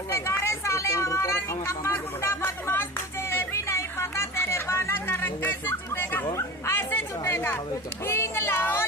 छूटेगा रे साले हमारा निकम्मा गुंडा बदमाश, तुझे ये भी नहीं पता तेरे बाला का रंग कैसे छूटेगा, ऐसे छूटेगा। हींग लाओ